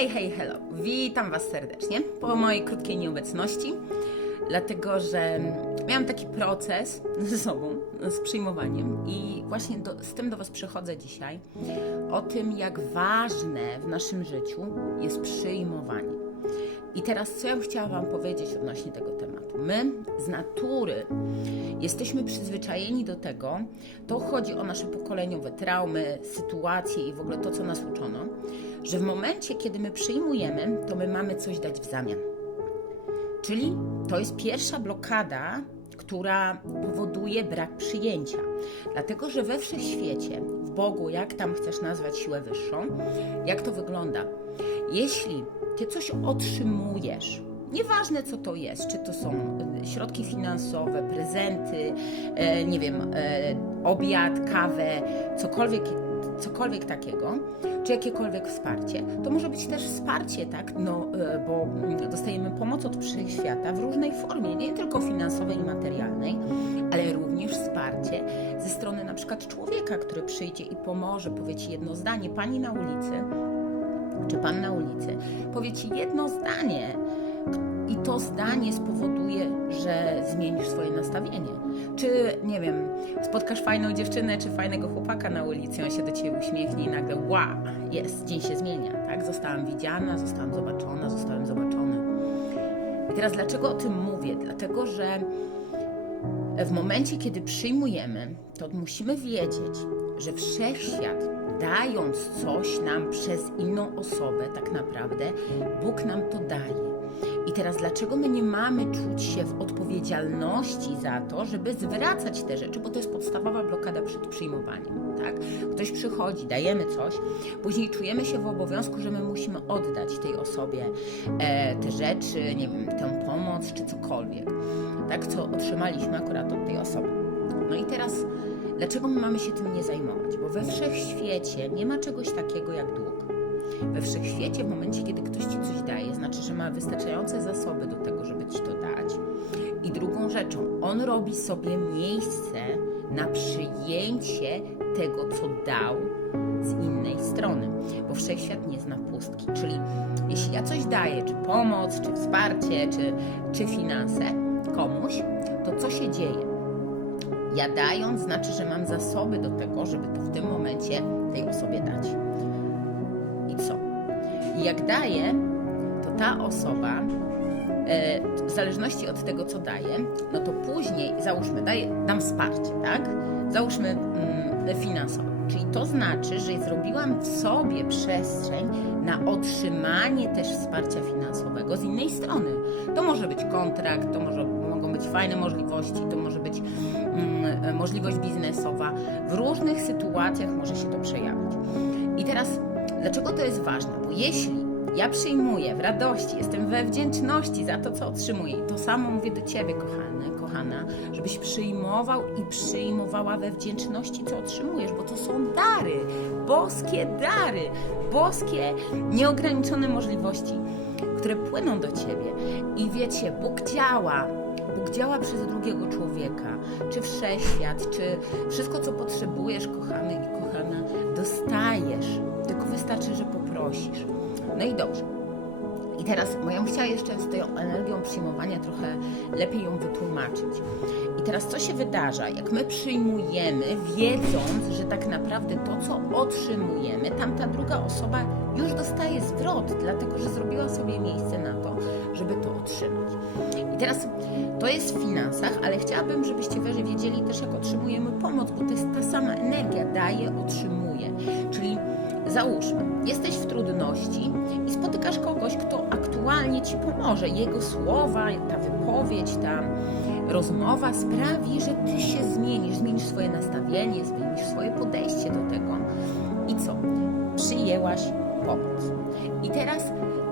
Hej, hej, hello. Witam Was serdecznie po mojej krótkiej nieobecności, dlatego że miałam taki proces ze sobą, z przyjmowaniem i właśnie do, z tym do Was przychodzę dzisiaj o tym, jak ważne w naszym życiu jest przyjmowanie. I teraz, co ja bym chciała Wam powiedzieć odnośnie tego tematu? My z natury jesteśmy przyzwyczajeni do tego, to chodzi o nasze pokoleniowe traumy, sytuacje i w ogóle to, co nas uczono, że w momencie, kiedy my przyjmujemy, to my mamy coś dać w zamian. Czyli to jest pierwsza blokada, która powoduje brak przyjęcia. Dlatego, że we wszechświecie, w Bogu, jak tam chcesz nazwać siłę wyższą, jak to wygląda? Jeśli ty coś otrzymujesz, nieważne co to jest, czy to są e, środki finansowe, prezenty, e, nie wiem, e, obiad, kawę, cokolwiek, cokolwiek takiego, czy jakiekolwiek wsparcie, to może być też wsparcie, tak, no, e, bo mm, dostajemy pomoc od wszechświata w różnej formie, nie tylko finansowej i materialnej, ale również wsparcie ze strony na przykład człowieka, który przyjdzie i pomoże, powie ci jedno zdanie, pani na ulicy, czy pan na ulicy powie ci jedno zdanie i to zdanie spowoduje, że zmienisz swoje nastawienie. Czy, nie wiem, spotkasz fajną dziewczynę czy fajnego chłopaka na ulicy, on się do ciebie uśmiechnie i nagle wow, jest, dzień się zmienia, tak? Zostałam widziana, zostałam zobaczona, zostałem zobaczony. I teraz dlaczego o tym mówię? Dlatego, że w momencie, kiedy przyjmujemy, to musimy wiedzieć, że wszechświat, dając coś nam przez inną osobę, tak naprawdę, Bóg nam to daje. I teraz, dlaczego my nie mamy czuć się w odpowiedzialności za to, żeby zwracać te rzeczy, bo to jest podstawowa blokada przed przyjmowaniem, tak? Ktoś przychodzi, dajemy coś, później czujemy się w obowiązku, że my musimy oddać tej osobie e, te rzeczy, nie wiem, tę pomoc czy cokolwiek, tak? Co otrzymaliśmy akurat od tej osoby. No i teraz, dlaczego my mamy się tym nie zajmować? Bo we wszechświecie nie ma czegoś takiego jak dług. We wszechświecie, w momencie, kiedy ktoś ci coś daje, znaczy, że ma wystarczające zasoby do tego, żeby ci to dać. I drugą rzeczą, on robi sobie miejsce na przyjęcie tego, co dał z innej strony, bo wszechświat nie zna pustki. Czyli jeśli ja coś daję, czy pomoc, czy wsparcie, czy, czy finanse komuś, to co się dzieje? Ja dając, znaczy, że mam zasoby do tego, żeby to w tym momencie tej osobie dać. Jak daję, to ta osoba, e, w zależności od tego, co daje, no to później, załóżmy, daję, dam wsparcie, tak? Załóżmy mm, finansowe. Czyli to znaczy, że zrobiłam w sobie przestrzeń na otrzymanie też wsparcia finansowego z innej strony. To może być kontrakt, to może, mogą być fajne możliwości, to może być mm, możliwość biznesowa. W różnych sytuacjach może się to przejawić. I teraz, dlaczego to jest ważne? Bo jeśli ja przyjmuję w radości, jestem we wdzięczności za to, co otrzymuję, i to samo mówię do Ciebie, kochany, kochana, żebyś przyjmował i przyjmowała we wdzięczności, co otrzymujesz, bo to są dary, boskie dary, boskie, nieograniczone możliwości, które płyną do Ciebie. I wiecie, Bóg działa, Bóg działa przez drugiego człowieka, czy wszechświat, czy wszystko, co potrzebujesz, kochany i kochana, dostajesz. Tylko wystarczy, że poprosisz. No i dobrze. I teraz, bo ja chciała jeszcze z tą energią przyjmowania trochę lepiej ją wytłumaczyć. I teraz, co się wydarza, jak my przyjmujemy, wiedząc, że tak naprawdę to, co otrzymujemy, tamta druga osoba już dostaje zwrot, dlatego że zrobiła sobie miejsce na to, żeby to otrzymać. I teraz, to jest w finansach, ale chciałabym, żebyście wiedzieli też, jak otrzymujemy pomoc, bo to jest ta sama energia, daje, otrzymuje. Czyli Załóżmy, jesteś w trudności i spotykasz kogoś, kto aktualnie ci pomoże. Jego słowa, ta wypowiedź, ta rozmowa sprawi, że ty się zmienisz, zmienisz swoje nastawienie, zmienisz swoje podejście do tego. I co? Przyjęłaś pomoc. I teraz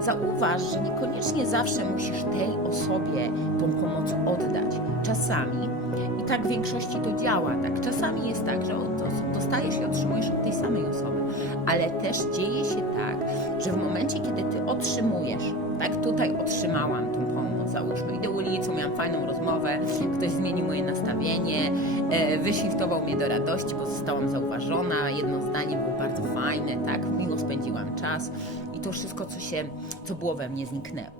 zauważ, że niekoniecznie zawsze musisz tej osobie tą pomoc oddać. Czasami, i tak w większości to działa, tak? Czasami jest tak, że dostajesz i otrzymujesz od tej samej osoby, ale też dzieje się tak, że w momencie, kiedy ty otrzymujesz, tak tutaj otrzymałam tą pomoc, załóżmy, idę ulicą, miałam fajną rozmowę, ktoś zmienił moje nastawienie, e, wyshiftował mnie do radości, bo zostałam zauważona, jedno zdanie było bardzo fajne, tak, miło spędziłam czas i to wszystko, co się, co było we mnie, zniknęło.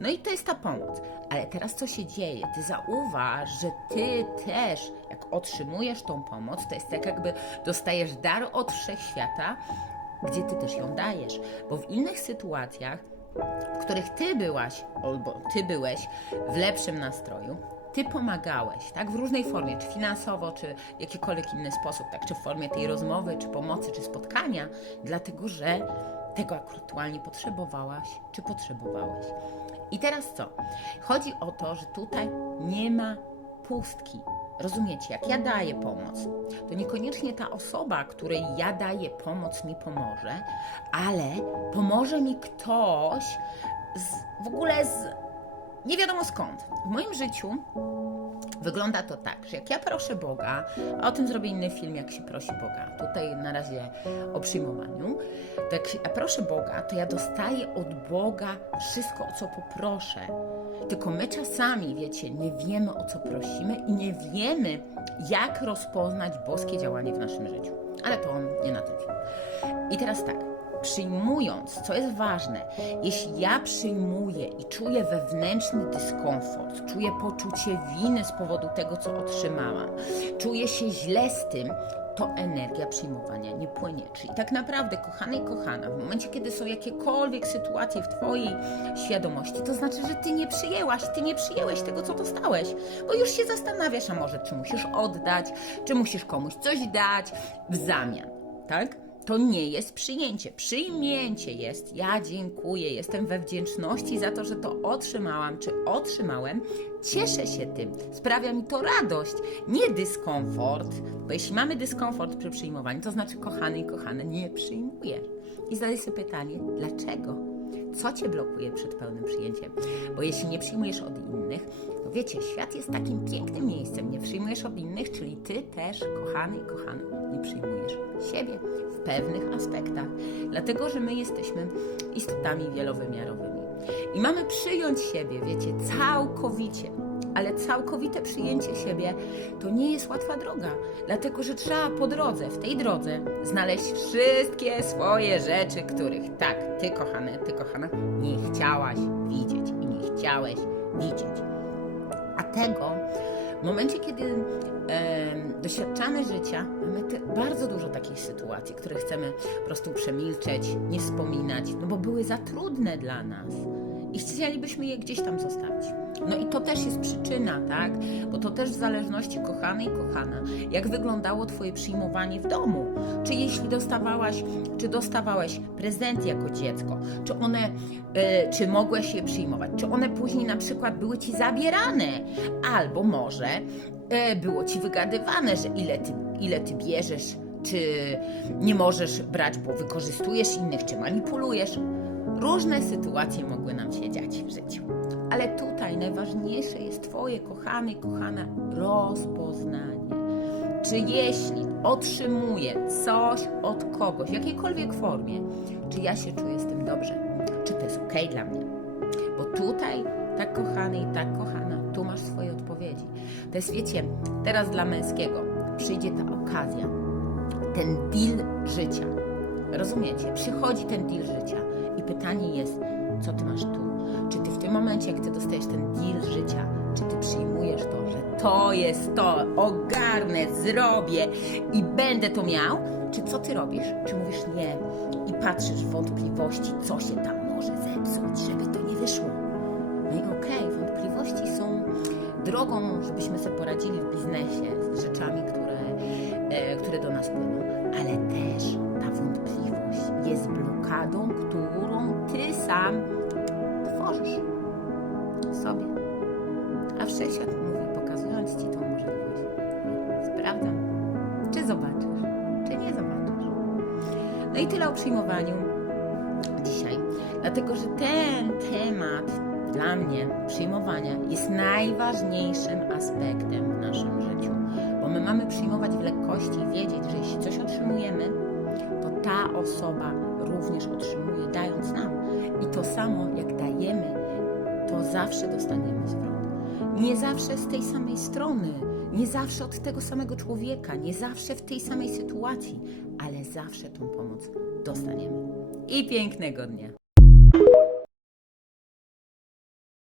No i to jest ta pomoc. Ale teraz co się dzieje? Ty zauważ, że ty też, jak otrzymujesz tą pomoc, to jest tak jakby dostajesz dar od wszechświata, gdzie ty też ją dajesz. Bo w innych sytuacjach, w których ty byłaś, albo ty byłeś w lepszym nastroju, ty pomagałeś, tak? W różnej formie, czy finansowo, czy jakikolwiek inny sposób, tak? Czy w formie tej rozmowy, czy pomocy, czy spotkania, dlatego że tego aktualnie potrzebowałaś, czy potrzebowałeś. I teraz co? Chodzi o to, że tutaj nie ma pustki. Rozumiecie, jak ja daję pomoc, to niekoniecznie ta osoba, której ja daję pomoc, mi pomoże, ale pomoże mi ktoś z, w ogóle z nie wiadomo skąd. W moim życiu wygląda to tak, że jak ja proszę Boga, o tym zrobię inny film, jak się prosi Boga, tutaj na razie o przyjmowaniu, to jak ja proszę Boga, to ja dostaję od Boga wszystko, o co poproszę. Tylko my czasami, wiecie, nie wiemy, o co prosimy i nie wiemy, jak rozpoznać boskie działanie w naszym życiu. Ale to nie na ten film. I teraz tak, przyjmując, co jest ważne, jeśli ja przyjmuję i czuję wewnętrzny dyskomfort, czuję poczucie winy z powodu tego, co otrzymałam, czuję się źle z tym, to energia przyjmowania nie płynie. Czyli tak naprawdę, kochany i kochana, w momencie, kiedy są jakiekolwiek sytuacje w Twojej świadomości, to znaczy, że Ty nie przyjęłaś, Ty nie przyjęłeś tego, co dostałeś, bo już się zastanawiasz, a może czy musisz oddać, czy musisz komuś coś dać w zamian, tak? To nie jest przyjęcie. Przyjmięcie jest. Ja dziękuję, jestem we wdzięczności za to, że to otrzymałam czy otrzymałem. Cieszę się tym. Sprawia mi to radość, nie dyskomfort. Bo jeśli mamy dyskomfort przy przyjmowaniu, to znaczy, kochany i kochane, nie przyjmujesz. I zadaj sobie pytanie, dlaczego? Co cię blokuje przed pełnym przyjęciem? Bo jeśli nie przyjmujesz od innych, to wiecie, świat jest takim pięknym miejscem. Nie przyjmujesz od innych, czyli ty też, kochany i kochany, nie przyjmujesz siebie w pewnych aspektach. Dlatego, że my jesteśmy istotami wielowymiarowymi. I mamy przyjąć siebie, wiecie, całkowicie. Ale całkowite przyjęcie siebie to nie jest łatwa droga, dlatego że trzeba po drodze, w tej drodze, znaleźć wszystkie swoje rzeczy, których tak, ty kochany, ty kochana, nie chciałaś widzieć i nie chciałeś widzieć. A tego w momencie, kiedy em, doświadczamy życia, mamy te, bardzo dużo takich sytuacji, które chcemy po prostu przemilczeć, nie wspominać, no bo były za trudne dla nas i chcielibyśmy je gdzieś tam zostawić. No i to też jest przyczyna, tak? Bo to też w zależności kochany i kochana, jak wyglądało Twoje przyjmowanie w domu. Czy jeśli dostawałaś, czy dostawałeś prezenty jako dziecko, czy one, e, czy mogłeś je przyjmować, czy one później na przykład były Ci zabierane, albo może e, było Ci wygadywane, że ile Ty, ile ty bierzesz, czy nie możesz brać, bo wykorzystujesz innych, czy manipulujesz. Różne sytuacje mogły nam się dziać w życiu. Ale tutaj najważniejsze jest Twoje, kochany, kochana, rozpoznanie. Czy jeśli otrzymuję coś od kogoś, w jakiejkolwiek formie, czy ja się czuję z tym dobrze? Czy to jest ok dla mnie? Bo tutaj, tak kochany i tak kochana, tu masz swoje odpowiedzi. To jest, wiecie, teraz dla męskiego przyjdzie ta okazja, ten deal życia. Rozumiecie? Przychodzi ten deal życia pytanie jest, co ty masz tu? Czy ty w tym momencie, jak ty dostajesz ten deal życia, czy ty przyjmujesz to, że to jest to, ogarnę, zrobię i będę to miał? Czy co ty robisz? Czy mówisz nie i patrzysz w wątpliwości, co się tam może zepsuć, żeby to nie wyszło? No i okej, wątpliwości są drogą, żebyśmy sobie poradzili w biznesie z rzeczami, które, e, które do nas płyną, ale też ta wątpliwość jest blokadą, którą ty sam tworzysz sobie. A wszechświat mówi, pokazując ci tą możliwość, sprawdzam, czy zobaczysz, czy nie zobaczysz. No i tyle o przyjmowaniu dzisiaj. Dlatego, że ten temat dla mnie przyjmowania jest najważniejszym aspektem w naszym życiu. Bo my mamy przyjmować w lekkości i wiedzieć, że jeśli coś otrzymujemy, to ta osoba również otrzymuje, dając nam. I to samo, jak dajemy, to zawsze dostaniemy zwrot. Nie zawsze z tej samej strony, nie zawsze od tego samego człowieka, nie zawsze w tej samej sytuacji, ale zawsze tą pomoc dostaniemy. i pięknego dnia.